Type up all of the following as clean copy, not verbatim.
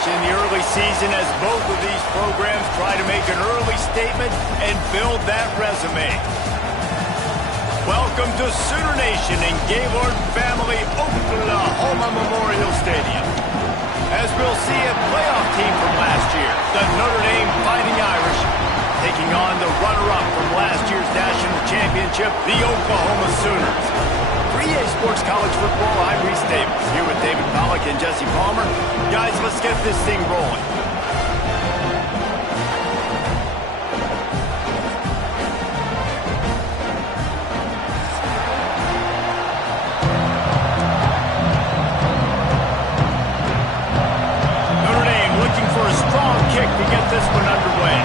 in the early season as both of these programs try to make an early statement and build that resume. Welcome to Sooner Nation in Gaylord Family Oklahoma Memorial Stadium. As we'll see a playoff team from last year, the Notre Dame Fighting Irish, taking on the runner-up from last year's national championship, the Oklahoma Sooners. 3A Sports College Football, I'm Reese Davis, here with David Pollack and Jesse Palmer. Guys, let's get this thing rolling. Notre Dame looking for a strong kick to get this one underway.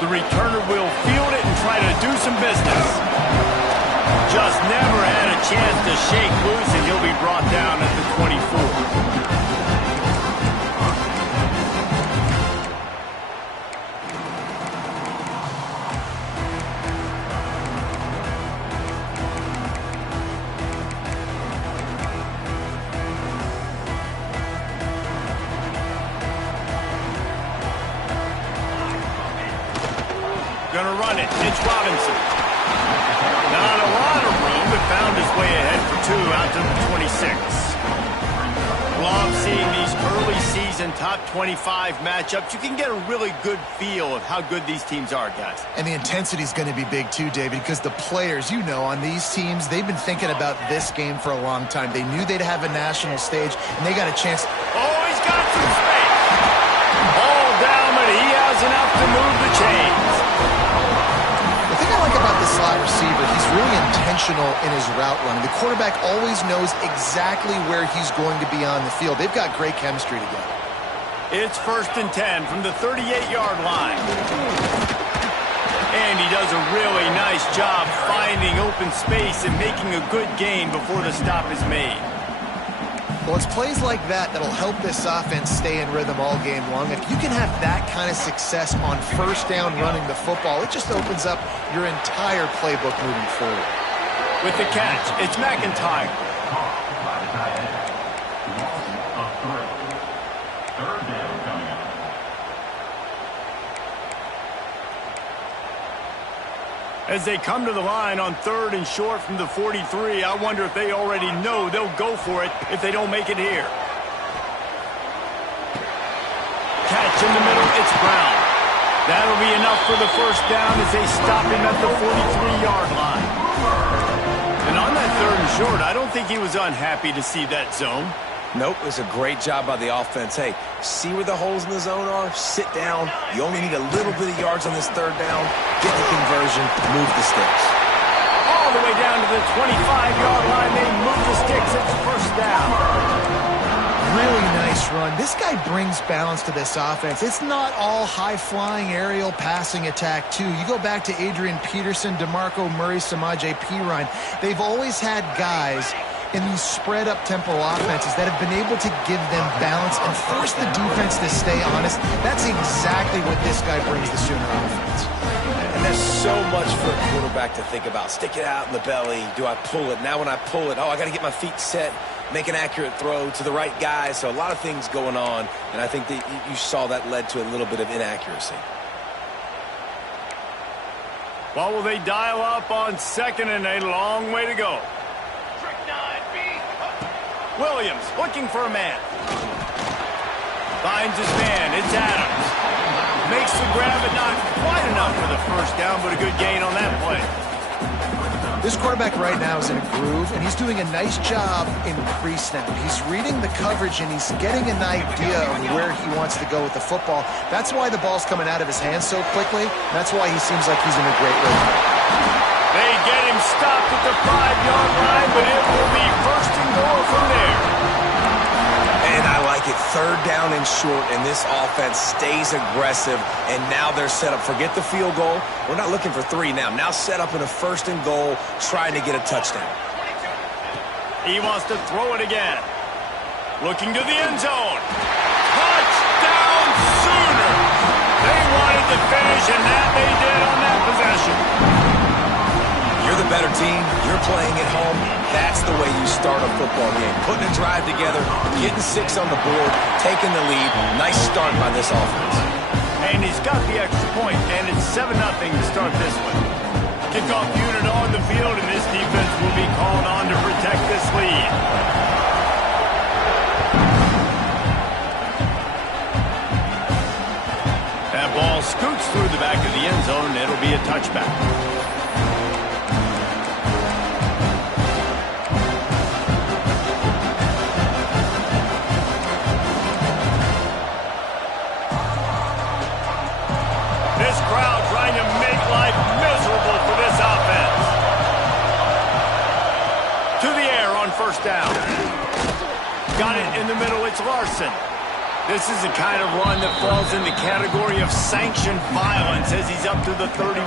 The returner will field it and try to do some business. Just never had a chance to shake loose, and he'll be brought down at the 24. Gonna run it. It's Robinson. Not a lot of room, but found his way ahead for two out to the 26. Love seeing these early season top 25 matchups. You can get a really good feel of how good these teams are, guys. And the intensity is going to be big too, David, because the players, you know, on these teams, they've been thinking about this game for a long time. They knew they'd have a national stage, and they got a chance. Oh, he's got some space. Ball down, but he has enough to move the chains. The thing I like about the slot receiver, he's really intentional in his route running. The quarterback always knows exactly where he's going to be on the field. They've got great chemistry together. It's 1st and 10 from the 38-yard line. And he does a really nice job finding open space and making a good gain before the stop is made. Well, it's plays like that that'll help this offense stay in rhythm all game long. If you can have that kind of success on first down running the football, it just opens up your entire playbook moving forward. With the catch, it's McIntyre. As they come to the line on 3rd and short from the 43, I wonder if they already know they'll go for it if they don't make it here. Catch in the middle, it's Brown. That'll be enough for the first down as they stop him at the 43-yard line. And on that 3rd and short, I don't think he was unhappy to see that zone. Nope, it was a great job by the offense. Hey, see where the holes in the zone are? Sit down. You only need a little bit of yards on this 3rd down. Get the conversion, move the sticks. All the way down to the 25-yard line. They move the sticks. It's 1st down. Really nice run. This guy brings balance to this offense. It's not all high-flying aerial passing attack, too. You go back to Adrian Peterson, DeMarco Murray, Samaje Perine. They've always had guys in these spread-up tempo offenses that have been able to give them balance and force the defense to stay honest. That's exactly what this guy brings the Sooner offense. And that's so much for a quarterback to think about. Stick it out in the belly. Do I pull it? Now when I pull it, oh, I got to get my feet set, make an accurate throw to the right guy. So a lot of things going on, and I think that you saw that led to a little bit of inaccuracy. What will they dial up on 2nd and a long way to go? Williams looking for a man. Finds his man. It's Adams. Makes the grab, but not quite enough for the first down, but a good gain on that play. This quarterback right now is in a groove, and he's doing a nice job in pre-snap. He's reading the coverage, and he's getting an idea of where he wants to go with the football. That's why the ball's coming out of his hands so quickly. That's why he seems like he's in a great rhythm. They get him stopped at the 5-yard line, but it will be 1st and goal from there. And I like it. 3rd down and short, and this offense stays aggressive, and now they're set up. Forget the field goal. We're not looking for 3 now. Now set up in a 1st and goal, trying to get a touchdown. He wants to throw it again. Looking to the end zone. Touchdown, Sooners! They wanted to finish, and that they did on that possession. You're the better team, you're playing at home, that's the way you start a football game. Putting a drive together, getting 6 on the board, taking the lead. Nice start by this offense. And he's got the extra point, and it's 7-0 to start this one. Kickoff unit on the field, and this defense will be called on to protect this lead. That ball scoots through the back of the end zone, and it'll be a touchback. This crowd trying to make life miserable for this offense. To the air on first down. Got it in the middle, it's Larson. This is the kind of run that falls in the category of sanctioned violence as he's up to the 31.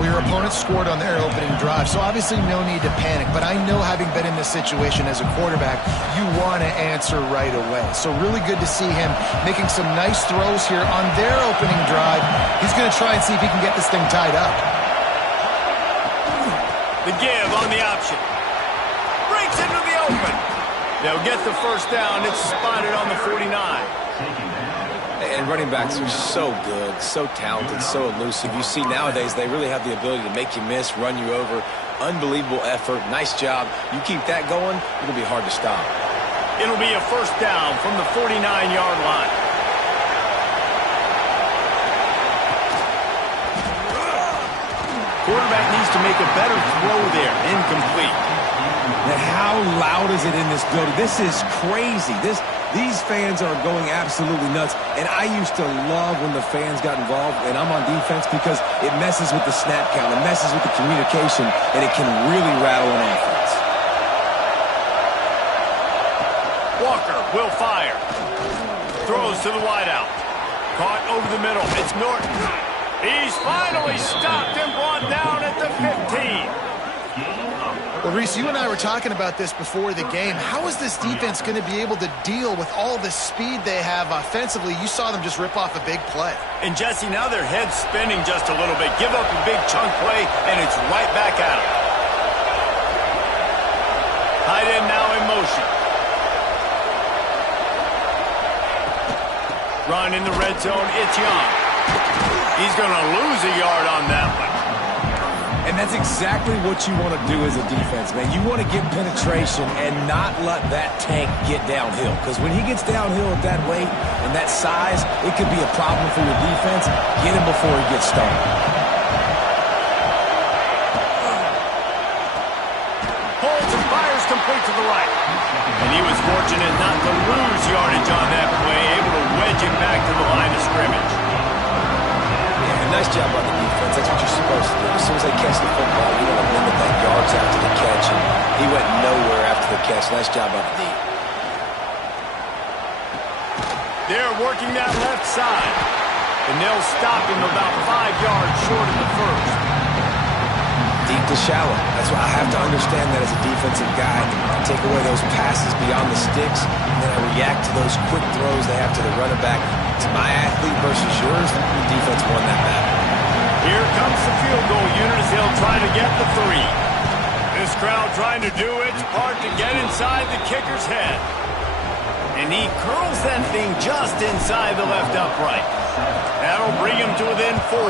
Well, your opponent scored on their opening drive, so obviously no need to panic. But I know, having been in this situation as a quarterback, you want to answer right away. So really good to see him making some nice throws here on their opening drive. He's going to try and see if he can get this thing tied up. The give on the option. Breaks into the open. They'll get the first down. It's spotted on the 49. And running backs are so good, so talented, so elusive. You see nowadays they really have the ability to make you miss, run you over. Unbelievable effort. Nice job. You keep that going, it'll be hard to stop. It'll be a first down from the 49-yard line. Quarterback needs to make a better throw there. Incomplete. And how loud is it in this building? This is crazy. These fans are going absolutely nuts. And I used to love when the fans got involved, and I'm on defense, because it messes with the snap count, it messes with the communication, and it can really rattle an offense. Walker will fire. Throws to the wideout. Caught over the middle. It's Norton. He's finally stopped and brought down at the 15. Well, Reese, you and I were talking about this before the game. How is this defense going to be able to deal with all the speed they have offensively? You saw them just rip off a big play. And, Jesse, now their head's spinning just a little bit. Give up a big chunk play, and it's right back at them. Tight end now in motion. Run in the red zone. It's Young. He's going to lose a yard on that one. And that's exactly what you want to do as a defense, man. You want to get penetration and not let that tank get downhill. Because when he gets downhill at that weight and that size, it could be a problem for your defense. Get him before he gets started. Holds and fires complete to the right. And he was fortunate not to lose yardage on that play, able to wedge it back to the line of scrimmage. Nice job on the defense. That's what you're supposed to do. As soon as they catch the football, you want to limit that yards after the catch. And he went nowhere after the catch. Nice job on the D. They're working that left side. And they'll stop him about 5 yards short of the first. Deep to shallow. That's why I have to understand that as a defensive guy. I take away those passes beyond the sticks, and then I react to those quick throws they have to the running back. It's my athlete versus yours. The defense won that battle. Here comes the field goal unit as they'll try to get the 3. This crowd trying to do its part to get inside the kicker's head. And he curls that thing just inside the left upright. That'll bring him to within 4.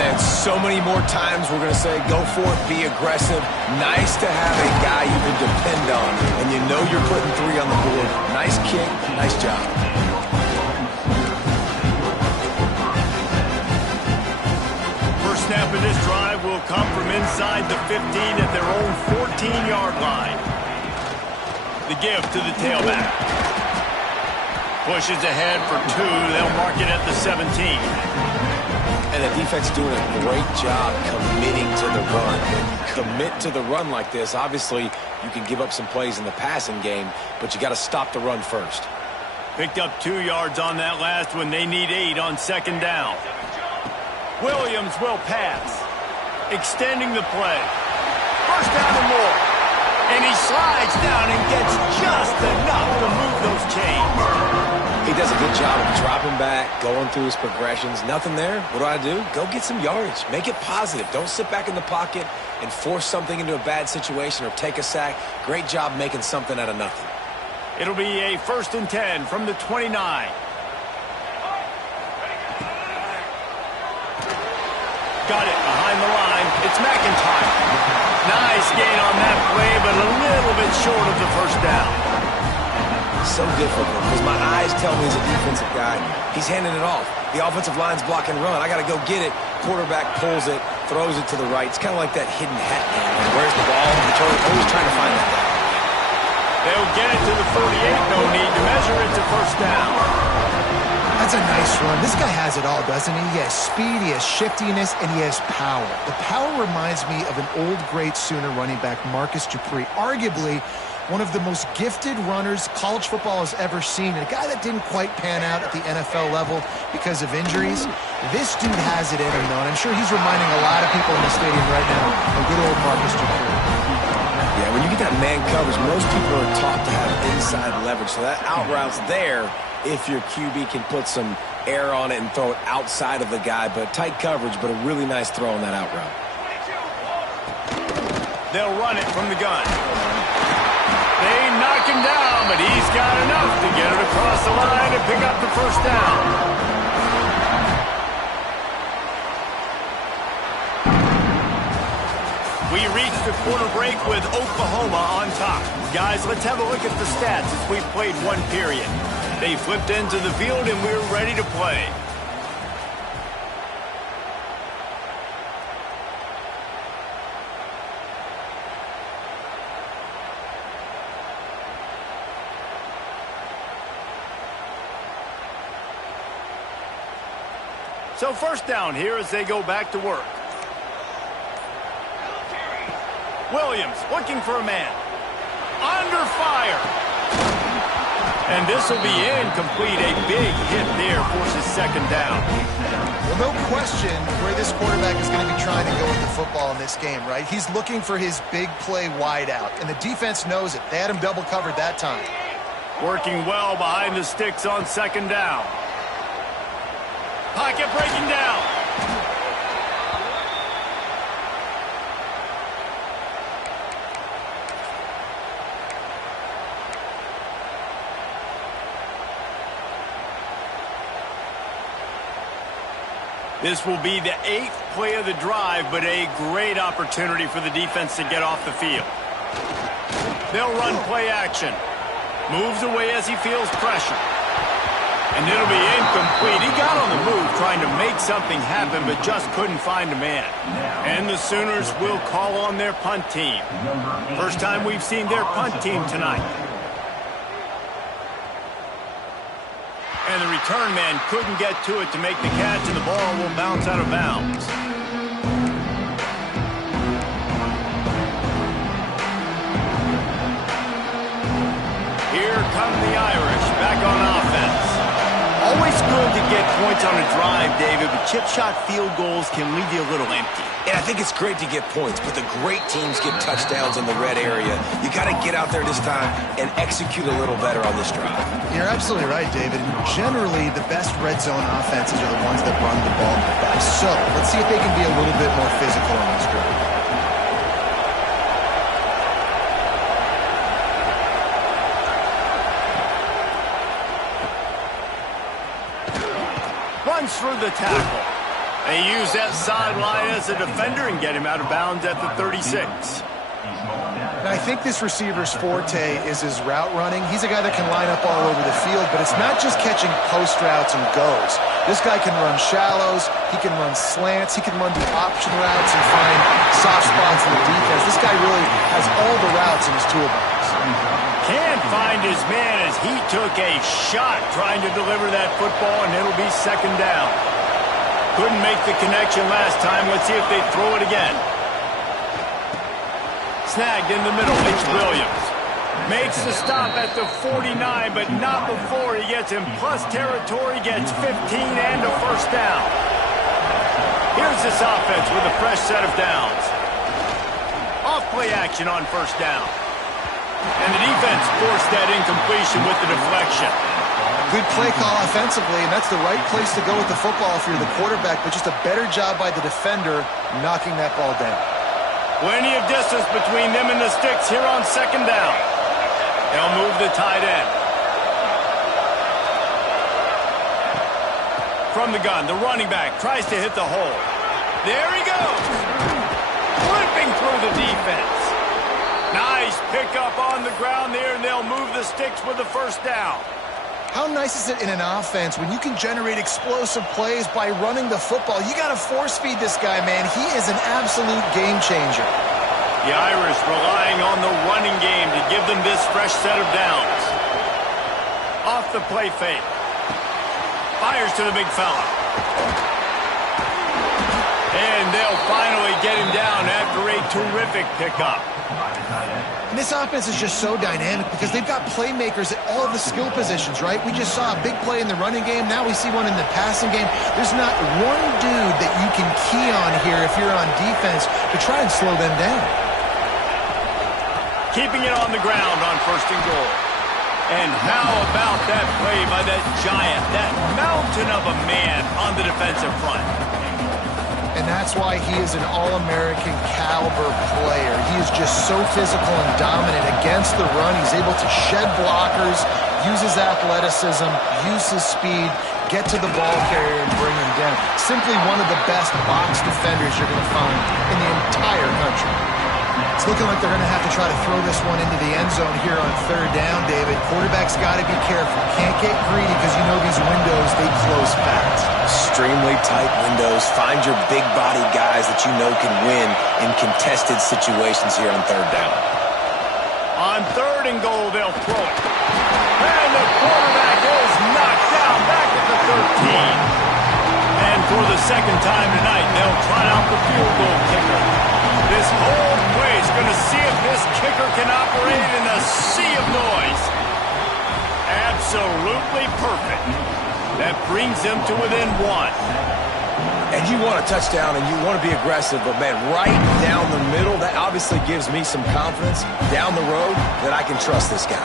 And so many more times we're going to say, go for it, be aggressive. Nice to have a guy you can depend on, and you know you're putting 3 on the board. Nice kick, nice job. First snap of this drive will come from inside the 15 at their own 14-yard line. The give to the tailback. Pushes ahead for 2. They'll mark it at the 17. And the defense doing a great job committing to the run. When you commit to the run like this, obviously you can give up some plays in the passing game, but you got to stop the run first. Picked up 2 yards on that last one. They need 8 on second down. Williams will pass. Extending the play. First down and more. And he slides down and gets just enough to move those chains. He does a good job of dropping back, going through his progressions. Nothing there. What do? Go get some yardage. Make it positive. Don't sit back in the pocket and force something into a bad situation or take a sack. Great job making something out of nothing. It'll be a 1st and 10 from the 29. Got it behind the line. It's McIntyre. Nice gain on that play, but a little bit short of the first down. So difficult because my eyes tell me as a defensive guy, he's handing it off. The offensive line's block and run. I got to go get it. Quarterback pulls it, throws it to the right. It's kind of like that hidden hat man. Where's the ball? Always trying to find that guy. They'll get it to the 48. No need to measure it to first down. That's a nice run. This guy has it all, doesn't he? He has speed, he has shiftiness, and he has power. The power reminds me of an old, great Sooner running back, Marcus Dupree. Arguably one of the most gifted runners college football has ever seen. And a guy that didn't quite pan out at the NFL level because of injuries. This dude has it in him, though, and I'm sure he's reminding a lot of people in the stadium right now of good old Marcus Dupree. Yeah, when you get that man coverage, most people are taught to have inside leverage. So that out route's there if your QB can put some air on it and throw it outside of the guy. But tight coverage, but a really nice throw on that out route. They'll run it from the gun. They knock him down, but he's got enough to get it across the line and pick up the first down. We reached the quarter break with Oklahoma on top. Guys, let's have a look at the stats as we've played one period. They flipped into the field and we're ready to play. So first down here as they go back to work. Williams looking for a man. Under fire. And this will be incomplete. A big hit there forces second down. Well, no question where this quarterback is going to be trying to go with the football in this game, right? He's looking for his big play wide out, and the defense knows it. They had him double covered that time. Working well behind the sticks on second down. Pocket breaking down. This will be the 8th play of the drive, but a great opportunity for the defense to get off the field. They'll run play action. Moves away as he feels pressure. And it'll be incomplete. He got on the move trying to make something happen, but just couldn't find a man. And the Sooners will call on their punt team. First time we've seen their punt team tonight. And the return man couldn't get to it to make the catch, and the ball will bounce out of bounds. Here come the Irish back on offense. Always good to get points on a drive, David, but chip shot field goals can leave you a little empty. And I think it's great to get points, but the great teams get touchdowns in the red area. You got to get out there this time and execute a little better on this drive. You're absolutely right, David. Generally, the best red zone offenses are the ones that run the ball best. So let's see if they can be a little bit more physical on this drive. Runs through the tackle. They use that sideline as a defender and get him out of bounds at the 36. And I think this receiver's forte is his route running. He's a guy that can line up all over the field, but it's not just catching post routes and goes. This guy can run shallows, he can run slants, he can run the option routes and find soft spots in the defense. This guy really has all the routes in his toolbox. Can't find his man as he took a shot trying to deliver that football, and it'll be second down. Couldn't make the connection last time. Let's see if they throw it again. Snagged in the middle. It's Williams. Makes the stop at the 49, but not before he gets in plus territory, gets 15 and a first down. Here's this offense with a fresh set of downs. Off play action on first down. And the defense forced that incompletion with the deflection. Good play call offensively, and that's the right place to go with the football if you're the quarterback, but just a better job by the defender knocking that ball down. Plenty of distance between them and the sticks here on second down. They'll move the tight end. From the gun, the running back tries to hit the hole. There he goes. Flipping through the defense. Nice pickup on the ground there, and they'll move the sticks with the first down. How nice is it in an offense when you can generate explosive plays by running the football? You got to force feed this guy, man. He is an absolute game changer. The Irish relying on the running game to give them this fresh set of downs. Off the play fake. Fires to the big fella. And they'll finally get him down after a terrific pickup. And this offense is just so dynamic because they've got playmakers at all of the skill positions, right? We just saw a big play in the running game. Now we see one in the passing game. There's not one dude that you can key on here if you're on defense to try and slow them down. Keeping it on the ground on first and goal. And how about that play by that giant, that mountain of a man on the defensive front? And that's why he is an All-American caliber player. He is just so physical and dominant against the run. He's able to shed blockers, use his athleticism, use his speed, get to the ball carrier and bring him down. Simply one of the best box defenders you're going to find in the entire country. It's looking like they're going to have to try to throw this one into the end zone here on third down, David. Quarterback's got to be careful. Can't get greedy because you know these windows, they close fast. Extremely tight windows. Find your big-bodied guys that you know can win in contested situations here on third down. On third and goal, they'll throw it. And the quarterback is knocked down back at the 13. And for the second time tonight, they'll try out the field goal kicker. This whole play is going to see if this kicker can operate in a sea of noise. Absolutely perfect. That brings them to within one. And you want a touchdown and you want to be aggressive, but man, right down the middle, that obviously gives me some confidence down the road that I can trust this guy.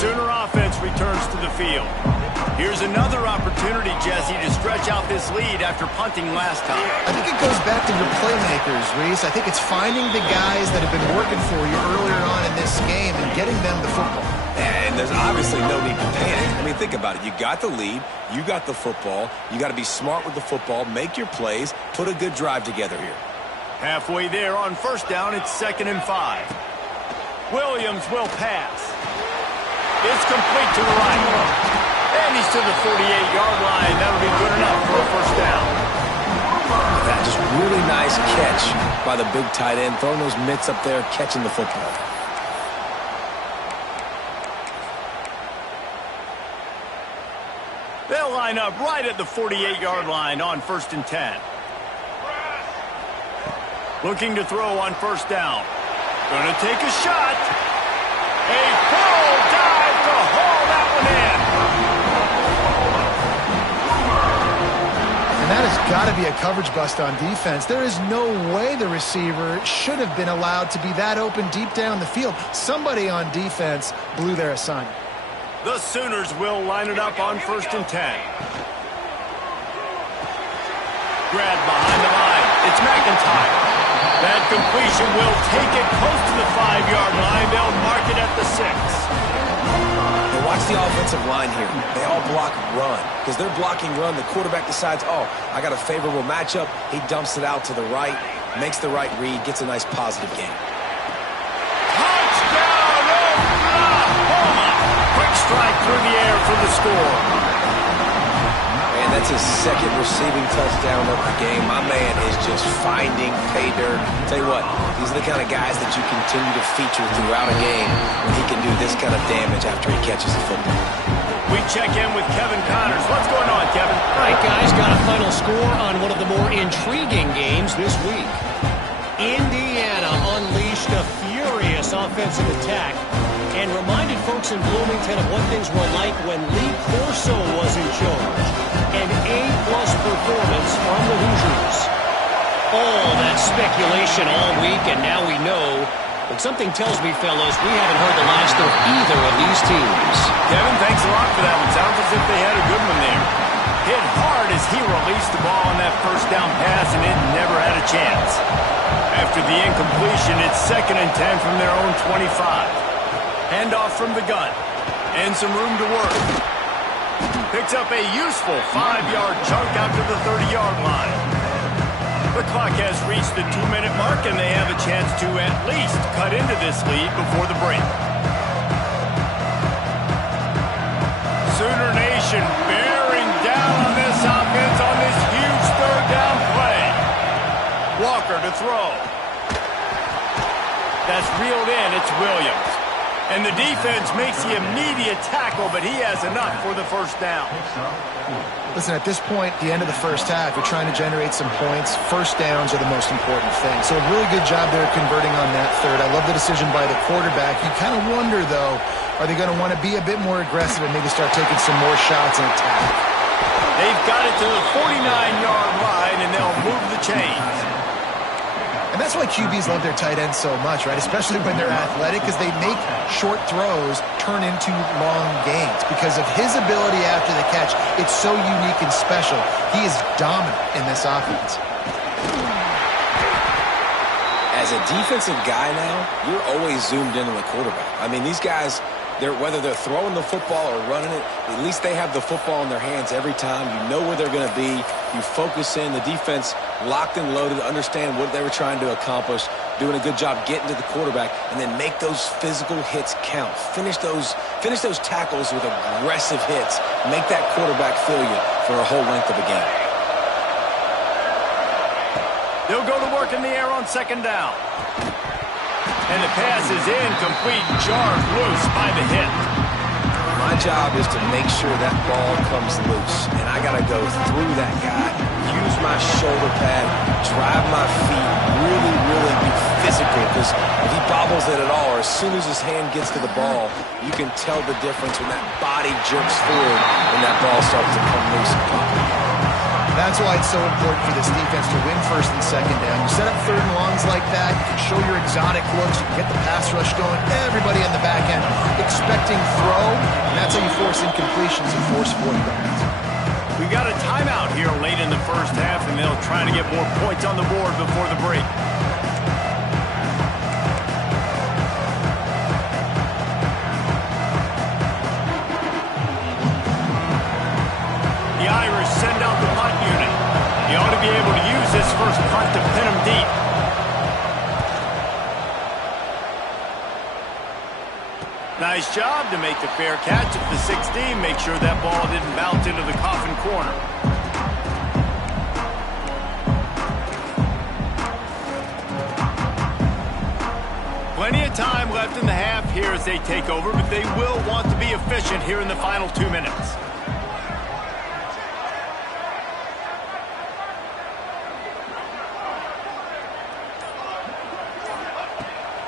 Sooner offense returns to the field. Here's another opportunity, Jesse, to stretch out this lead after punting last time. I think it goes back to your playmakers, Reese. I think it's finding the guys that have been working for you earlier on in this game and getting them the football. And there's obviously no need to panic. I mean, think about it. You got the lead. You got the football. You got to be smart with the football. Make your plays. Put a good drive together here. Halfway there on first down, it's 2nd and 5. Williams will pass. It's complete to the right. And he's to the 48-yard line. That'll be good enough for a first down. That just really nice catch by the big tight end. Throwing those mitts up there, catching the football. They'll line up right at the 48-yard line on 1st and 10. Looking to throw on first down. Gonna take a shot. A full dive to haul that one in. And that has got to be a coverage bust on defense. There is no way the receiver should have been allowed to be that open deep down the field. Somebody on defense blew their assignment. The Sooners will line it up on 1st and 10. Grab behind the line. It's McIntyre. That completion will take it close to the 5-yard line. They'll mark it at the 6. Now watch the offensive line here. They all block run. Because they're blocking run, the quarterback decides, oh, I got a favorable matchup. He dumps it out to the right, makes the right read, gets a nice positive game. Touchdown, Oklahoma! Quick strike through the air for the score. And that's his 2nd receiving touchdown of the game. My man is just finding pay dirt. Tell you what, these are the kind of guys that you continue to feature throughout a game when he can do this kind of damage after he catches the football. We check in with Kevin Connors. What's going on, Kevin? All right, guys, got a final score on one of the more intriguing games this week. Indiana unleashed a furious offensive attack and reminded folks in Bloomington of what things were like when Lee Corso was in charge. An A-plus performance from the Hoosiers. All that speculation all week, and now we know. But something tells me, fellas, we haven't heard the last of either of these teams. Kevin, thanks a lot for that one. Sounds as if they had a good one there. Hit hard as he released the ball on that first down pass, and it never had a chance. After the incompletion, it's 2nd and 10 from their own 25. Handoff from the gun. And some room to work. Picks up a useful 5-yard chunk out to the 30-yard line. The clock has reached the 2-minute mark, and they have a chance to at least cut into this lead before the break. Sooner Nation bearing down on this offense on this huge 3rd down play. Walker to throw. That's reeled in. It's Williams. And the defense makes the immediate tackle, but he has enough for the first down. Listen, at this point, the end of the first half, you're trying to generate some points. First downs are the most important thing. So a really good job there converting on that third. I love the decision by the quarterback. You kind of wonder, though, are they going to want to be a bit more aggressive and maybe start taking some more shots and attack? They've got it to the 49-yard line, and they'll move the chains. And that's why QBs love their tight ends so much, right? Especially when they're athletic, because they make short throws turn into long gains. Because of his ability after the catch, it's so unique and special. He is dominant in this offense. As a defensive guy now, you're always zoomed in on the quarterback. I mean, these guys, whether they're throwing the football or running it, at least they have the football in their hands every time. You know where they're going to be. You focus in. The defense locked and loaded, understand what they were trying to accomplish, doing a good job getting to the quarterback, and then make those physical hits count. Finish those tackles with aggressive hits. Make that quarterback feel you for a whole length of a game. They'll go to work in the air on 2nd down. And the pass is incomplete, jarred loose by the hit. My job is to make sure that ball comes loose, and I got to go through that guy, use my shoulder pad, drive my feet, really, really be physical, because if he bobbles it at all, or as soon as his hand gets to the ball, you can tell the difference when that body jerks forward and that ball starts to come loose and pop. That's why it's so important for this defense to win 1st and 2nd down. You set up 3rd and longs like that, you can show your exotic looks, you can get the pass rush going, everybody on the back end expecting throw, and that's how you force incompletions and force 4th downs. We got a timeout here late in the first half, and they'll try to get more points on the board before the break. The Irish send out the punt unit. He ought to be able to use this first punt to pin him deep. Nice job to make the fair catch at the 16. Make sure that ball didn't bounce into the coffin corner. Plenty of time left in the half here as they take over, but they will want to be efficient here in the final 2 minutes.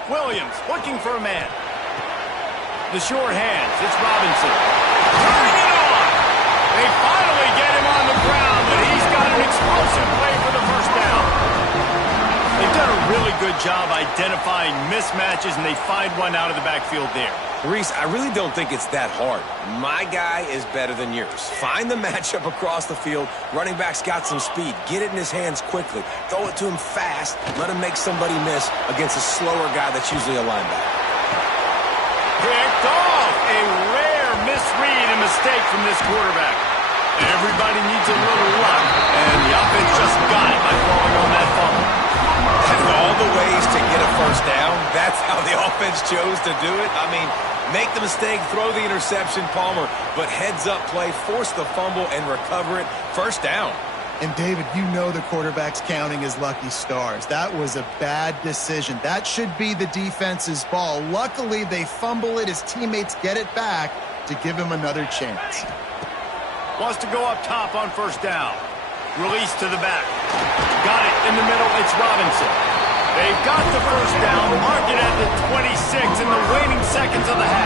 Williams looking for a man. The short hands. It's Robinson. Turning it on. They finally get him on the ground, but he's got an explosive play for the first down. They've done a really good job identifying mismatches, and they find one out of the backfield there. Reese, I really don't think it's that hard. My guy is better than yours. Find the matchup across the field. Running back's got some speed. Get it in his hands quickly. Throw it to him fast. Let him make somebody miss against a slower guy that's usually a linebacker. Picked off. A rare misread and mistake from this quarterback. Everybody needs a little luck, and the offense just got it by falling on that fumble. Of all the ways to get a first down, that's how the offense chose to do it. I mean, make the mistake, throw the interception, Palmer, but heads-up play, force the fumble, and recover it. First down. And, David, you know the quarterback's counting his lucky stars. That was a bad decision. That should be the defense's ball. Luckily, they fumble it. His teammates get it back to give him another chance. Wants to go up top on first down. Release to the back. Got it in the middle. It's Robinson. They've got the first down. Mark it at the 26 in the waning seconds of the half.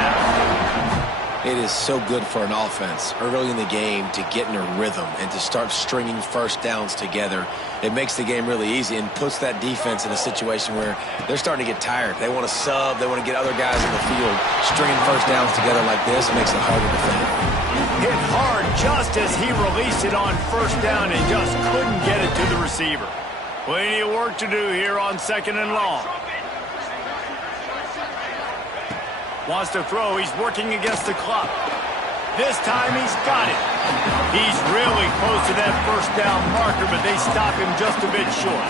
It is so good for an offense early in the game to get in a rhythm and to start stringing first downs together. It makes the game really easy and puts that defense in a situation where they're starting to get tired. They want to sub. They want to get other guys in the field. Stringing first downs together like this makes it harder to defend. Hit hard just as he released it on first down and just couldn't get it to the receiver. Plenty of work to do here on 2nd and long. Wants to throw. He's working against the clock. This time he's got it. He's really close to that first down marker, but they stop him just a bit short.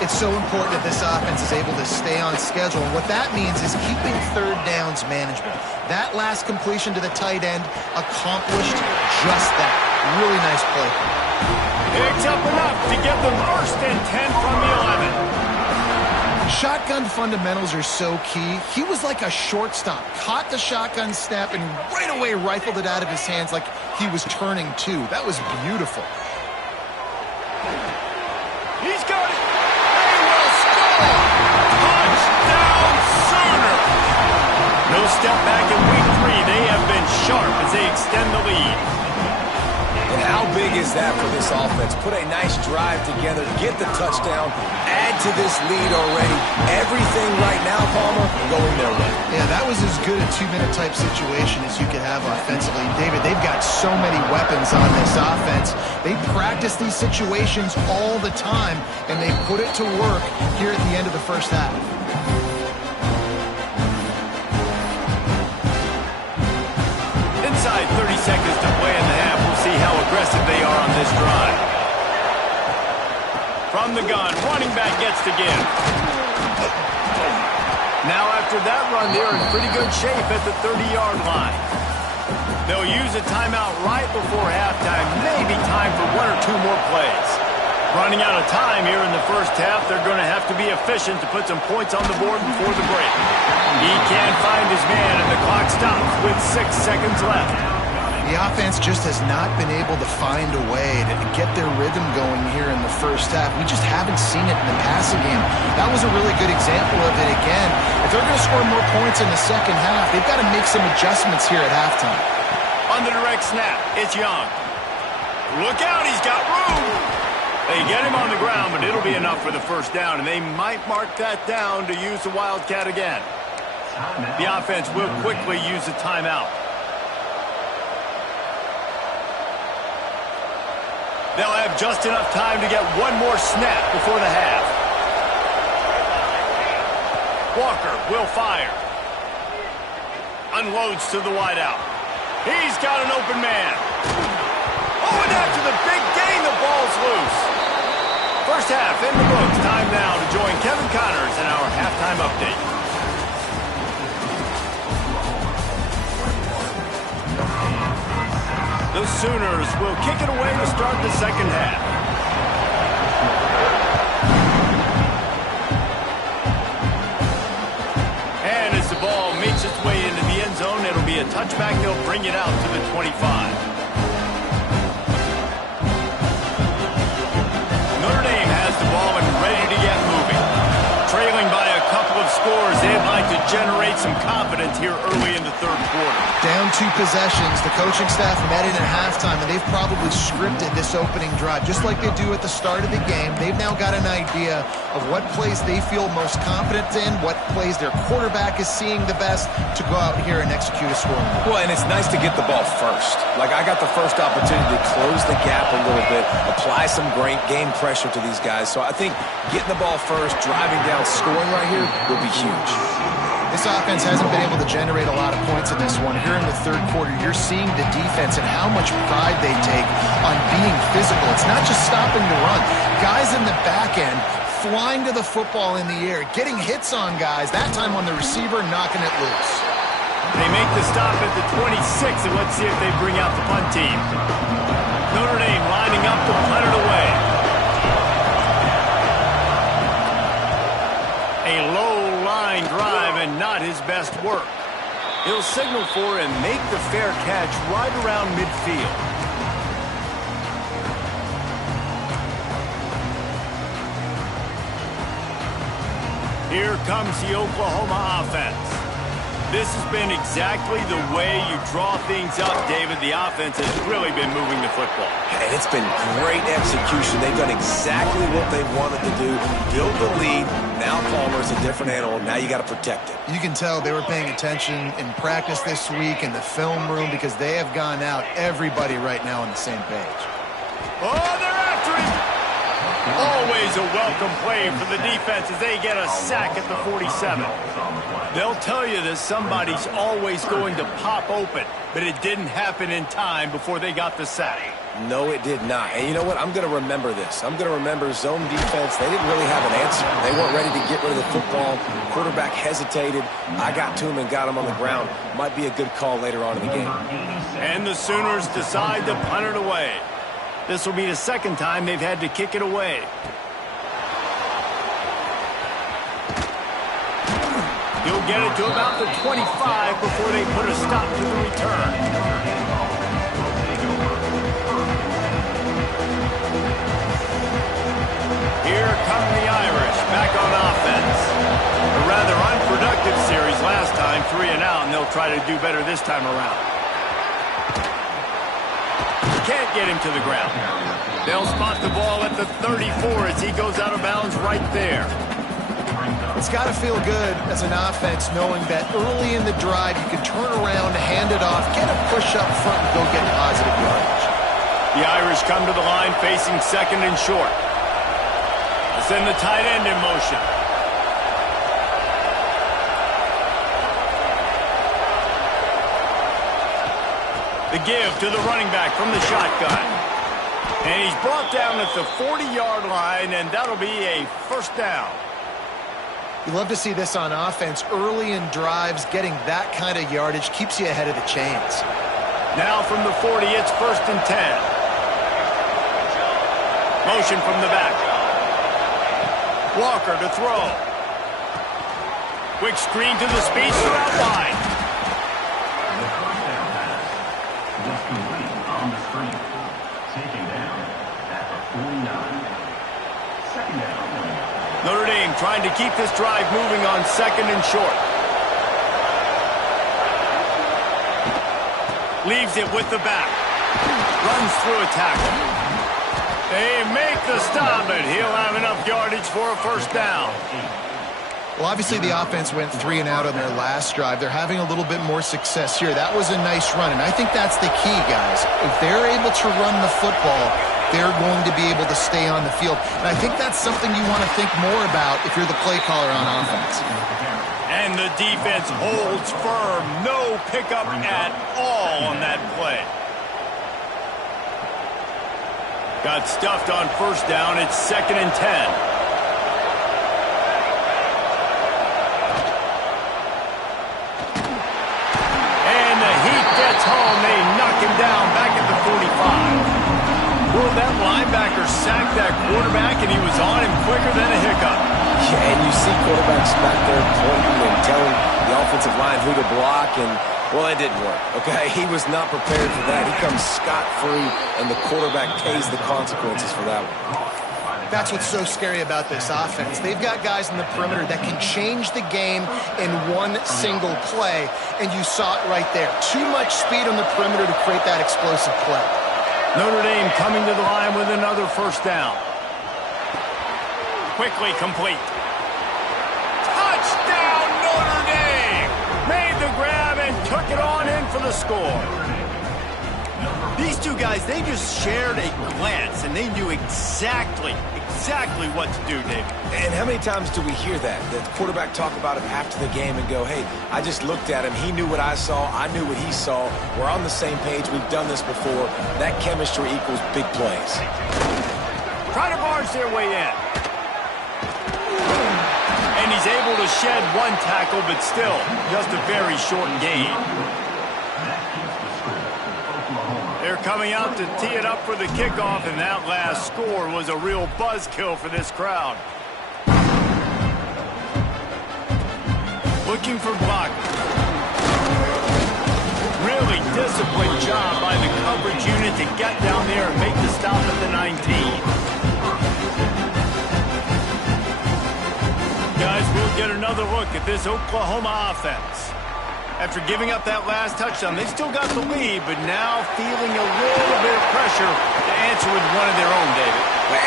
It's so important that this offense is able to stay on schedule. And what that means is keeping third downs manageable. That last completion to the tight end accomplished just that. Really nice play. Picks up enough to get the 1st and 10 from the 11. Shotgun fundamentals are so key. He was like a shortstop. Caught the shotgun snap and right away rifled it out of his hands like he was turning two. That was beautiful. He's got it. They will score. Touchdown Sooners. No step back in week 3. They have been sharp as they extend the lead. And how big is that for this offense? Put a nice drive together, get the touchdown, add to this lead already. Everything right now, Palmer, going their way. Yeah, that was as good a 2-minute type situation as you could have offensively. David, they've got so many weapons on this offense. They practice these situations all the time, and they put it to work here at the end of the first half. Inside 30 seconds to play in the half. We'll see how aggressive they are on this drive. From the gun, running back gets to give. Now after that run, they're in pretty good shape at the 30-yard line. They'll use a timeout right before halftime. Maybe time for 1 or 2 more plays. Running out of time here in the first half. They're going to have to be efficient to put some points on the board before the break. He can't find his man, and the clock stops with 6 seconds left. The offense just has not been able to find a way to get their rhythm going here in the first half. We just haven't seen it in the passing game. That was a really good example of it again. If they're going to score more points in the second half, they've got to make some adjustments here at halftime. On the direct snap, it's Young. Look out, he's got room. They get him on the ground, but it'll be enough for the first down, and they might mark that down to use the Wildcat again. The offense will quickly use a timeout. They'll have just enough time to get 1 more snap before the half. Walker will fire. Unloads to the wideout. He's got an open man. Oh, and after the big gain, the ball's loose. First half in the books. Time now to join Kevin Connors in our halftime update. The Sooners will kick it away to start the second half. And as the ball makes its way into the end zone, it'll be a touchback. They'll bring it out to the 25. Notre Dame has the ball and ready to get moving. Trailing by a couple of scores, they'd like to generate some confidence here early in the third quarter. Down 2 possessions, the coaching staff met in at halftime, and they've probably scripted this opening drive, just like they do at the start of the game. They've now got an idea of what plays they feel most confident in, what plays their quarterback is seeing the best to go out here and execute a scoring. Well, and it's nice to get the ball first. Like, I got the first opportunity to close the gap a little bit, apply some great game pressure to these guys. So I think getting the ball first, driving down, scoring right here will be huge. This offense hasn't been able to generate a lot of points in this one. Here in the third quarter, you're seeing the defense and how much pride they take on being physical. It's not just stopping the run. Guys in the back end flying to the football in the air, getting hits on guys, that time on the receiver, knocking it loose. They make the stop at the 26, and let's see if they bring out the punt team. Notre Dame lining up to punt it away. A low-line drive and not his best work. He'll signal for and make the fair catch right around midfield. Here comes the Oklahoma offense. This has been exactly the way you draw things up, David. The offense has really been moving the football. And it's been great execution. They've done exactly what they wanted to do. Build the lead. Now Palmer's a different animal. Now you got to protect it. You can tell they were paying attention in practice this week in the film room because they have gone out, everybody right now on the same page. Oh, they're after him! Always a welcome play for the defense as they get a sack at the 47. They'll tell you that somebody's always going to pop open, but it didn't happen in time before they got the sack. No, it did not. And you know what? I'm going to remember this. I'm going to remember zone defense. They didn't really have an answer. They weren't ready to get rid of the football. Quarterback hesitated. I got to him and got him on the ground. Might be a good call later on in the game. And the Sooners decide to punt it away. This will be the second time they've had to kick it away. He'll get it to about the 25 before they put a stop to the return. Here come the Irish, back on offense. A rather unproductive series last time, 3 and out, and they'll try to do better this time around. Can't get him to the ground. They'll spot the ball at the 34 as he goes out of bounds right there. It's got to feel good as an offense knowing that early in the drive you can turn around, hand it off, get a push up front, and go get positive yardage. The Irish come to the line facing second and short. They send the tight end in motion. The give to the running back from the shotgun. And he's brought down at the 40-yard line, and that'll be a first down. You love to see this on offense. Early in drives, getting that kind of yardage keeps you ahead of the chains. Now from the 40, it's first and 10. Motion from the back. Walker to throw. Quick screen to the speedster out wide. Notre Dame trying to keep this drive moving on second and short. Leaves it with the back. Runs through a tackle. They make the stop, and he'll have enough yardage for a first down. Well, obviously the offense went 3 and out on their last drive. They're having a little bit more success here. That was a nice run, and I think that's the key, guys. If they're able to run the football, they're going to be able to stay on the field. And I think that's something you want to think more about if you're the play caller on offense. And the defense holds firm. No pickup at all on that play. Got stuffed on first down. It's second and 10. Home, they knock him down back at the 45. Well, that linebacker sacked that quarterback, and he was on him quicker than a hiccup. Yeah, and you see quarterbacks back there pointing and telling the offensive line who to block, and, well, it didn't work, okay? He was not prepared for that. He comes scot-free, and the quarterback pays the consequences for that one. That's what's so scary about this offense. They've got guys in the perimeter that can change the game in one single play, and you saw it right there. Too much speed on the perimeter to create that explosive play. Notre Dame coming to the line with another first down. Quickly complete. Touchdown, Notre Dame! Made the grab and took it on in for the score. These two guys, they just shared a glance, and they knew exactly what to do, David. And how many times do we hear that? The quarterback talk about it after the game and go, hey, I just looked at him. He knew what I saw. I knew what he saw. We're on the same page. We've done this before. That chemistry equals big plays. Try to barge their way in. And he's able to shed one tackle, but still just a very short gain. They're coming out to tee it up for the kickoff, and that last score was a real buzzkill for this crowd. Looking for blockers. Really disciplined job by the coverage unit to get down there and make the stop at the 19. Guys, we'll get another look at this Oklahoma offense. After giving up that last touchdown, they still got the lead, but now feeling a little bit of pressure to answer with one of their own, David.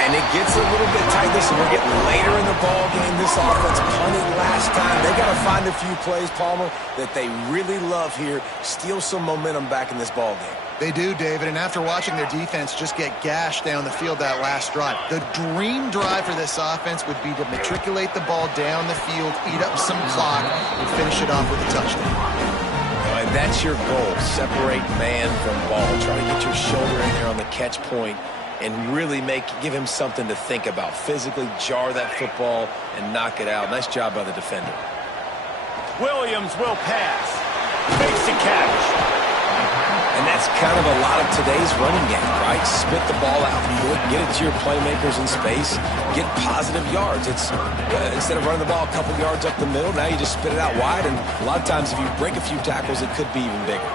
And it gets a little bit tight. Listen, we're getting later in the ball game. This offense punted last time. They got to find a few plays, Palmer, that they really love here. Steal some momentum back in this ball game. They do, David, and after watching their defense just get gashed down the field that last drive, the dream drive for this offense would be to matriculate the ball down the field, eat up some clock, and finish it off with a touchdown. And that's your goal. Separate man from ball. Try to get your shoulder in there on the catch point and really give him something to think about. Physically jar that football and knock it out. Nice job by the defender. Williams will pass. Fakes the catch. And that's kind of a lot of today's running game, right? Spit the ball out, get it to your playmakers in space, get positive yards. It's instead of running the ball a couple yards up the middle, now you just spit it out wide, and a lot of times if you break a few tackles, it could be even bigger.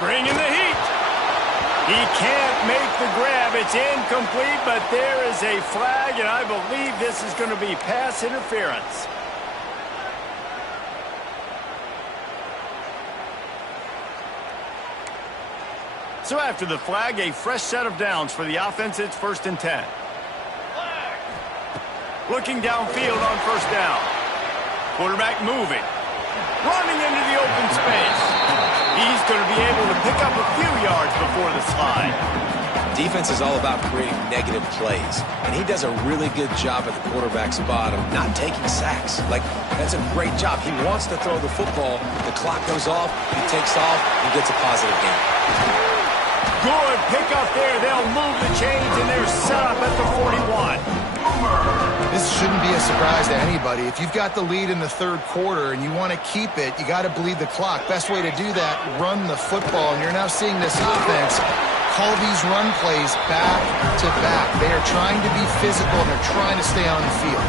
Bringing the heat. He can't make the grab. It's incomplete, but there is a flag, and I believe this is going to be pass interference. So after the flag, a fresh set of downs for the offense. It's 1st and 10. Looking downfield on 1st down. Quarterback moving. Running into the open space. He's going to be able to pick up a few yards before the slide. Defense is all about creating negative plays, and he does a really good job at the quarterback spot of not taking sacks. Like, that's a great job. He wants to throw the football. The clock goes off. He takes off and gets a positive gain. Good pickup there. They'll move the chains, and they're set up at the 41. This shouldn't be a surprise to anybody. If you've got the lead in the 3rd quarter and you want to keep it, you got to bleed the clock. Best way to do that, run the football. And you're now seeing this offense call these run plays back to back. They are trying to be physical, and they're trying to stay on the field.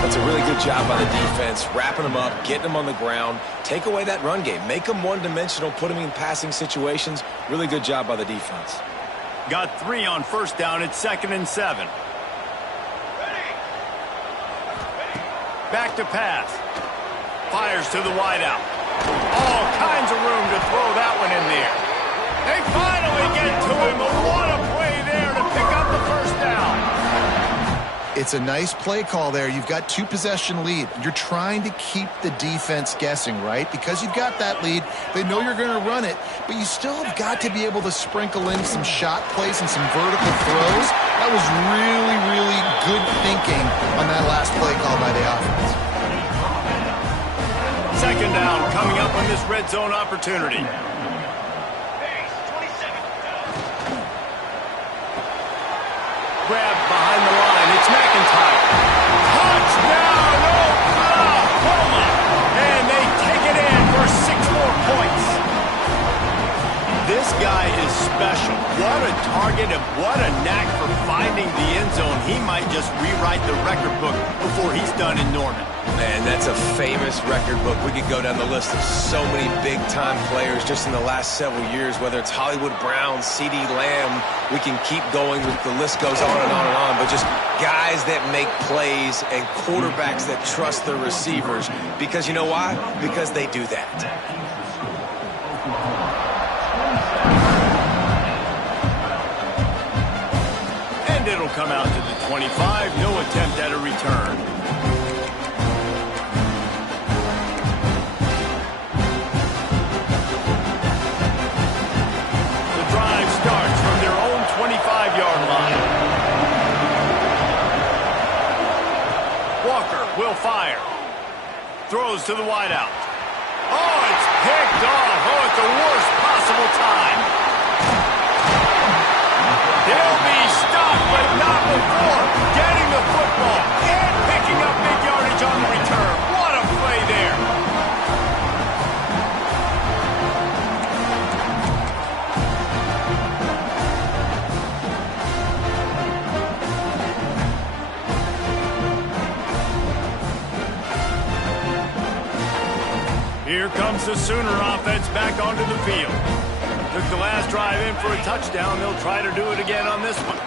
That's a really good job by the defense, wrapping them up, getting them on the ground. Take away that run game. Make them one-dimensional, put them in passing situations. Really good job by the defense. Got 3 on 1st down. It's 2nd and 7. Back to pass. Fires to the wideout. All kinds of room to throw that one in there. They finally get to him. What a play there to pick up the 1st down. It's a nice play call there. You've got 2-possession lead. You're trying to keep the defense guessing, right? Because you've got that lead. They know you're going to run it, but you still have got to be able to sprinkle in some shot plays and some vertical throws. That was really, really good thinking on that last play call by the offense. 2nd down coming up on this red zone opportunity. Grab behind the line. It's McIntyre. Touchdown, Oklahoma! And they take it in for 6 more points. This guy is special. What a target and what a knack for finding the end zone. He might just rewrite the record book before he's done in Norman. Man, that's a famous record book. We could go down the list of so many big-time players just in the last several years, whether it's Hollywood Brown, C.D. Lamb. We can keep going. The list goes on and on and on. But just guys that make plays and quarterbacks that trust their receivers. Because you know why? Because they do that. And it'll come out to the 25. No attempt at a return. Starts from their own 25-yard line. Walker will fire. Throws to the wideout. Oh, it's picked off. Oh, at the worst possible time. He'll be stopped, but not before getting the football and picking up big yardage on the return. What a play there. Here comes the Sooner offense back onto the field. Took the last drive in for a touchdown. They'll try to do it again on this one.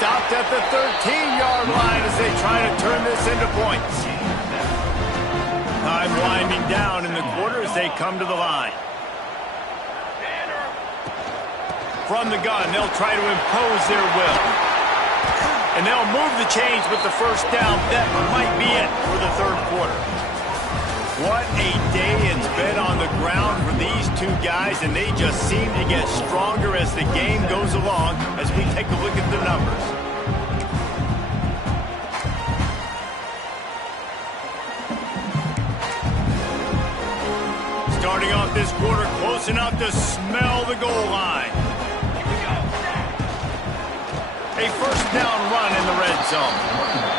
Stopped at the 13-yard line as they try to turn this into points. Time winding down in the quarter as they come to the line. From the gun, they'll try to impose their will. And they'll move the chains with the first down. That might be it for the third quarter. What a day it's been on the ground for these two guys, and they just seem to get stronger as the game goes along as we take a look at the numbers. Starting off this quarter close enough to smell the goal line. A first down run in the red zone.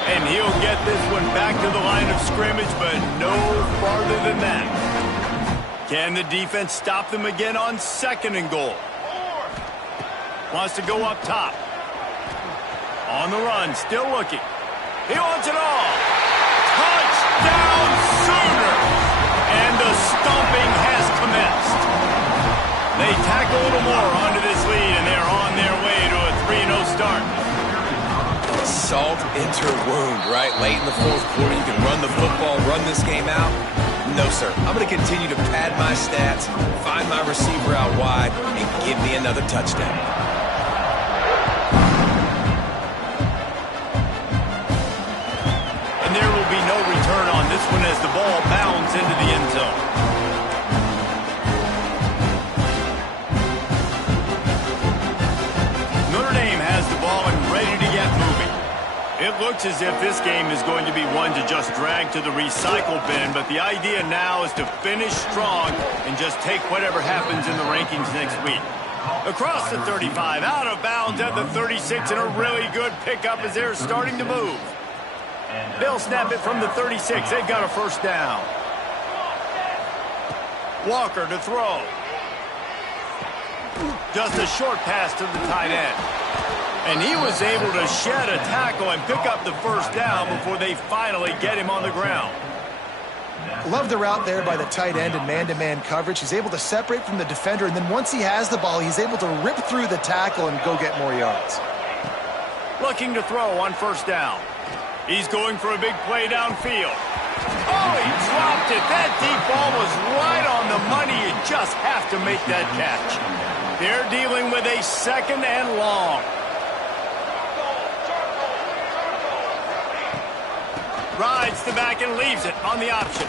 And he'll get this one back to the line of scrimmage, but no farther than that. Can the defense stop them again on second and goal? Wants to go up top. On the run, still looking. He wants it all. Touchdown Sooners! And the stomping has commenced. They tack a little more onto this lead, and they're on their way to a 3-0 start. Salt into a wound, right? Late in the fourth quarter, you can run the football, run this game out. No, sir. I'm going to continue to pad my stats, find my receiver out wide, and give me another touchdown. And there will be no return on this one as the ball bounds into the end zone. Notre Dame has the ball and ready to get moving. It looks as if this game is going to be one to just drag to the recycle bin, but the idea now is to finish strong and just take whatever happens in the rankings next week. Across the 35, out of bounds at the 36, and a really good pickup as they're starting to move. They'll snap it from the 36. They've got a first down. Walker to throw. Just a short pass to the tight end. And he was able to shed a tackle and pick up the first down before they finally get him on the ground. Love the route there by the tight end in man-to-man coverage. He's able to separate from the defender, and then once he has the ball, he's able to rip through the tackle and go get more yards. Looking to throw on first down. He's going for a big play downfield. Oh, he dropped it. That deep ball was right on the money. You just have to make that catch. They're dealing with a second and long. Rides the back and leaves it on the option.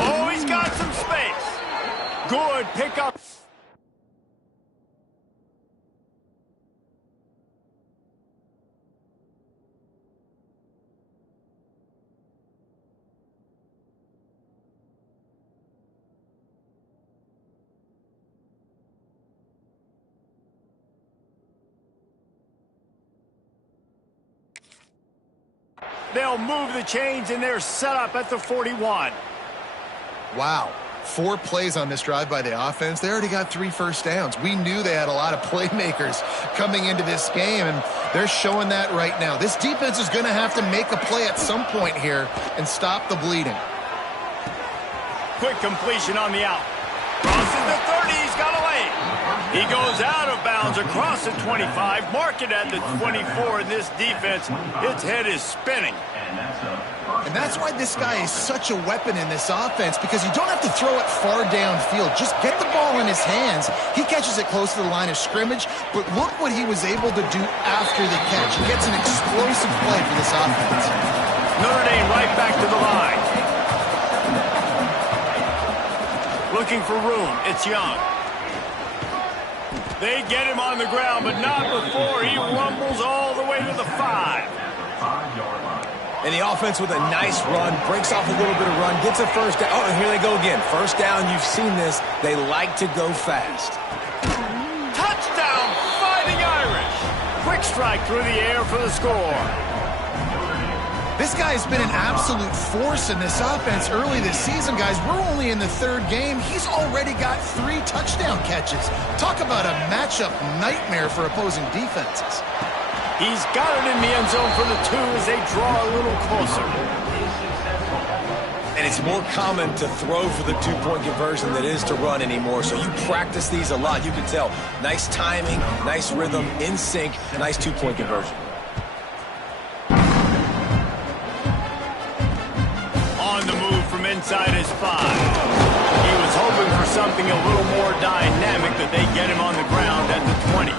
Oh, he's got some space. Good pickup. They'll move the chains, and they're set up at the 41. Wow. 4 plays on this drive by the offense. They already got 3 first downs. We knew they had a lot of playmakers coming into this game, and they're showing that right now. This defense is going to have to make a play at some point here and stop the bleeding. Quick completion on the out. Crosses the 30. He's got a lane. He goes out of bounds across the 25. Mark it at the 24. In this defense, its head is spinning. And that's why this guy is such a weapon in this offense, because you don't have to throw it far downfield. Just get the ball in his hands. He catches it close to the line of scrimmage, but look what he was able to do after the catch. He gets an explosive play for this offense. Notre Dame right back to the line. Looking for room. It's Young. They get him on the ground, but not before he rumbles all the way to the 5. And the offense with a nice run, breaks off a little bit of run, gets a first down. Oh, and here they go again. First down, you've seen this. They like to go fast. Touchdown, Fighting Irish. Quick strike through the air for the score. This guy's been an absolute force in this offense early this season, guys. We're only in the 3rd game. He's already got 3 touchdown catches. Talk about a matchup nightmare for opposing defenses. He's got it in the end zone for the 2 as they draw a little closer. And it's more common to throw for the 2-point conversion than it is to run anymore. So you practice these a lot. You can tell. Nice timing, nice rhythm, in sync, nice 2-point conversion. inside his 5. He was hoping for something a little more dynamic, that they get him on the ground at the 20.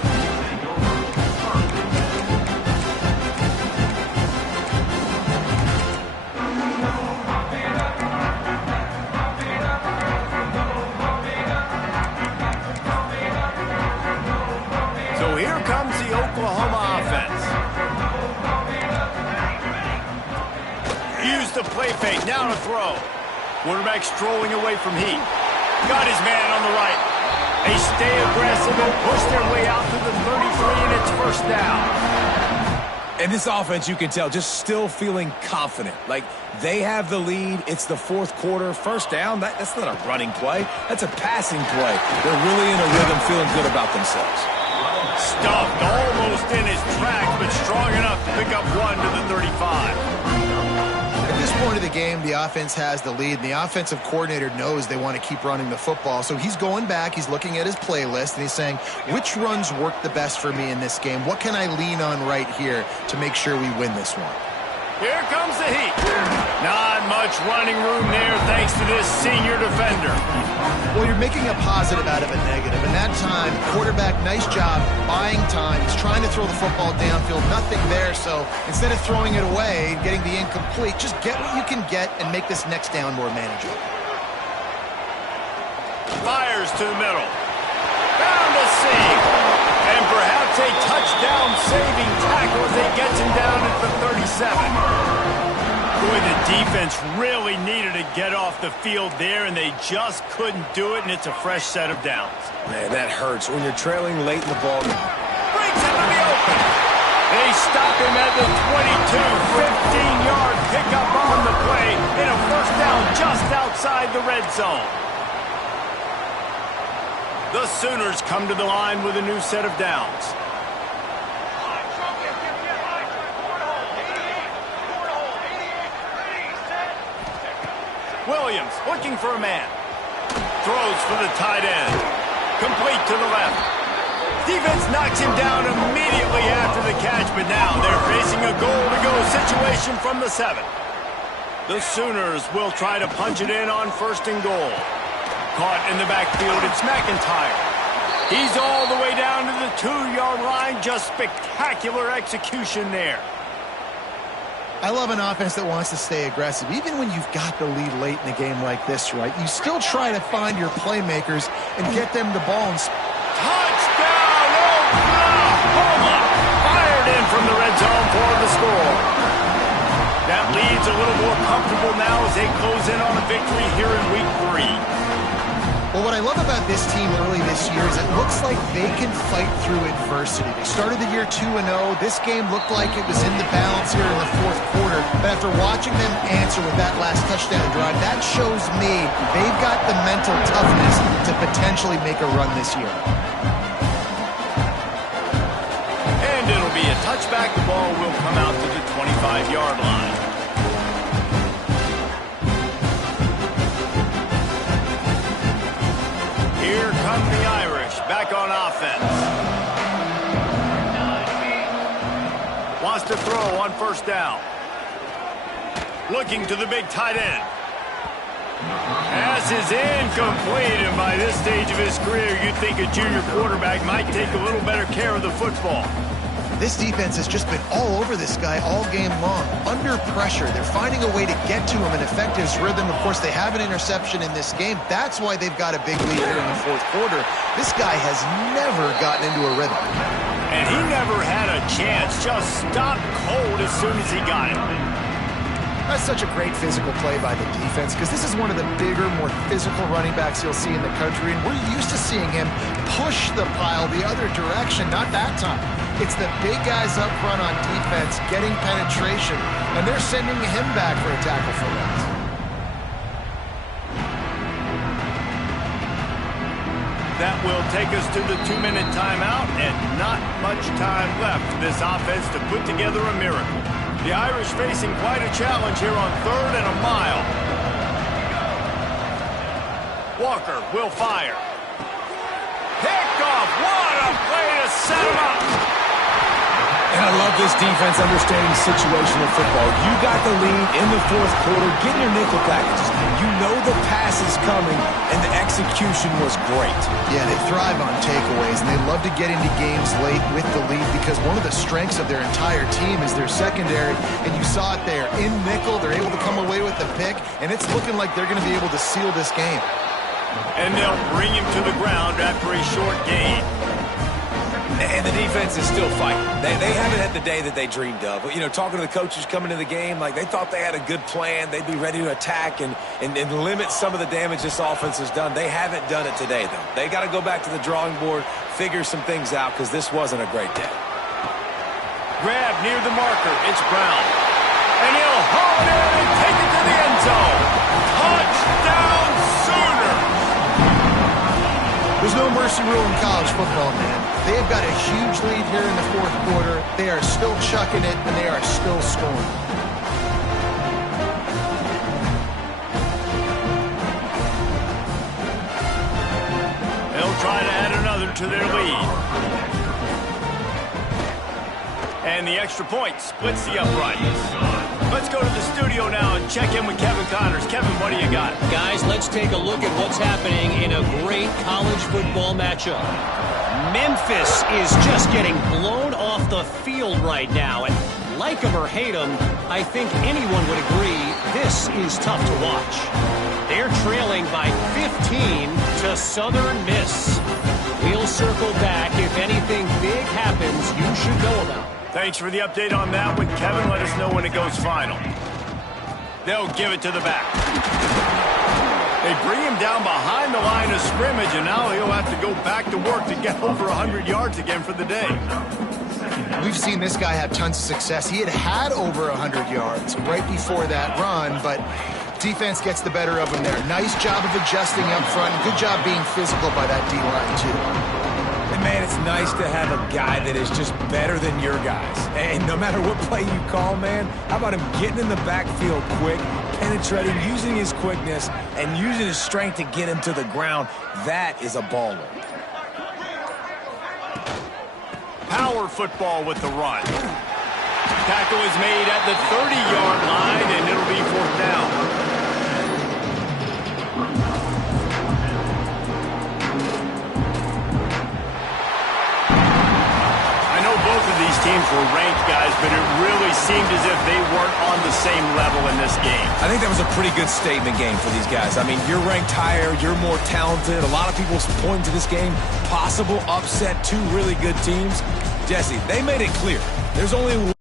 So here comes the Oklahoma offense. Use the play fake, now to throw. Quarterback strolling away from heat. Got his man on the right. They stay aggressive and push their way out to the 33, and it's first down. And this offense, you can tell, just still feeling confident. Like, they have the lead. It's the fourth quarter. First down, that's not a running play. That's a passing play. They're really in a rhythm, feeling good about themselves. Stuffed almost in his tracks, but strong enough to pick up 1 to the 35. At this point of the game, the offense has the lead, and the offensive coordinator knows they want to keep running the football. So he's going back, he's looking at his playlist, and he's saying, which runs work the best for me in this game? What can I lean on right here to make sure we win this one? Here comes the heat. Not much running room there thanks to this senior defender. Well, you're making a positive out of a negative. And that time, quarterback, nice job buying time. He's trying to throw the football downfield. Nothing there. So instead of throwing it away and getting the incomplete, just get what you can get and make this next down more manageable. Fires to the middle. Found a seam. And perhaps a touchdown-saving tackle as he gets him down at the 37. Boy, the defense really needed to get off the field there, and they just couldn't do it, and it's a fresh set of downs. Man, that hurts when you're trailing late in the ball. Brings him to the open. They stop him at the 22. 15-yard pickup on the play in a first down just outside the red zone. The Sooners come to the line with a new set of downs. Williams looking for a man. Throws for the tight end. Complete to the left. Defense knocks him down immediately after the catch, but now they're facing a goal-to-go situation from the 7. The Sooners will try to punch it in on 1st and goal. Caught in the backfield, it's McIntyre. He's all the way down to the 2-yard line. Just spectacular execution there. I love an offense that wants to stay aggressive. Even when you've got the lead late in a game like this, right, you still try to find your playmakers and get them the ball. Touchdown, Oklahoma! Fired in from the red zone for the score. That lead's a little more comfortable now as they close in on a victory here in week 3. Well, what I love about this team early this year is it looks like they can fight through adversity. They started the year 2-0. This game looked like it was in the balance here in the fourth quarter. But after watching them answer with that last touchdown drive, that shows me they've got the mental toughness to potentially make a run this year. And it'll be a touchback. The ball will come out to the 25-yard line. Here come the Irish, back on offense. Wants to throw on 1st down. Looking to the big tight end. Pass is incomplete, and by this stage of his career, you'd think a junior quarterback might take a little better care of the football. This defense has just been all over this guy all game long. Under pressure, they're finding a way to get to him and affect his rhythm. Of course, they have an interception in this game. That's why they've got a big lead here in the fourth quarter. This guy has never gotten into a rhythm. And he never had a chance. Just stopped cold as soon as he got it. That's such a great physical play by the defense because this is one of the bigger, more physical running backs you'll see in the country, and we're used to seeing him push the pile the other direction. Not that time. It's the big guys up front on defense getting penetration, and they're sending him back for a tackle for loss. That will take us to the 2-minute timeout, and not much time left for this offense to put together a miracle. The Irish facing quite a challenge here on 3rd and a mile. Walker will fire. Pick off. What a play to set him up. And I love this defense understanding situational football. You got the lead in the fourth quarter. Get in your nickel packages. You know the pass is coming, and the execution was great. Yeah, they thrive on takeaways, and they love to get into games late with the lead because one of the strengths of their entire team is their secondary, and you saw it there. In nickel, they're able to come away with the pick, and it's looking like they're going to be able to seal this game. And they'll bring him to the ground after a short gain. And the defense is still fighting. They haven't had the day that they dreamed of. But, you know, talking to the coaches coming into the game, like they thought they had a good plan. They'd be ready to attack and limit some of the damage this offense has done. They haven't done it today, though. They got to go back to the drawing board, figure some things out, because this wasn't a great day. Grab near the marker. It's Brown. And he'll haul it in and take it to the end zone. Touchdown Sooners! There's no mercy rule in college football, man. They've got a huge lead here in the fourth quarter. They are still chucking it, and they are still scoring. They'll try to add another to their lead. And the extra point splits the uprights. Let's go to the studio now and check in with Kevin Connors. Kevin, what do you got? Guys, let's take a look at what's happening in a great college football matchup. Memphis is just getting blown off the field right now. And like him or hate him, I think anyone would agree this is tough to watch. They're trailing by 15 to Southern Miss. We'll circle back. If anything big happens, you should know about. Thanks for the update on that one, Kevin. Let us know when it goes final. They'll give it to the back. They bring him down behind the line of scrimmage, and now he'll have to go back to work to get over 100 yards again for the day. We've seen this guy have tons of success. He had over 100 yards right before that run, but defense gets the better of him there. Nice job of adjusting up front. Good job being physical by that D-line, too. And, man, it's nice to have a guy that is just better than your guys. And no matter what play you call, man, how about him getting in the backfield quick, penetrating, using his quickness, and using his strength to get him to the ground? That is a baller. Power football with the run. Tackle is made at the 30-yard line, and it'll be fourth down. Both of these teams were ranked, guys, but it really seemed as if they weren't on the same level in this game. I think that was a pretty good statement game for these guys. I mean, you're ranked higher, you're more talented. A lot of people point to this game, possible upset, two really good teams. Jesse, they made it clear. There's only one.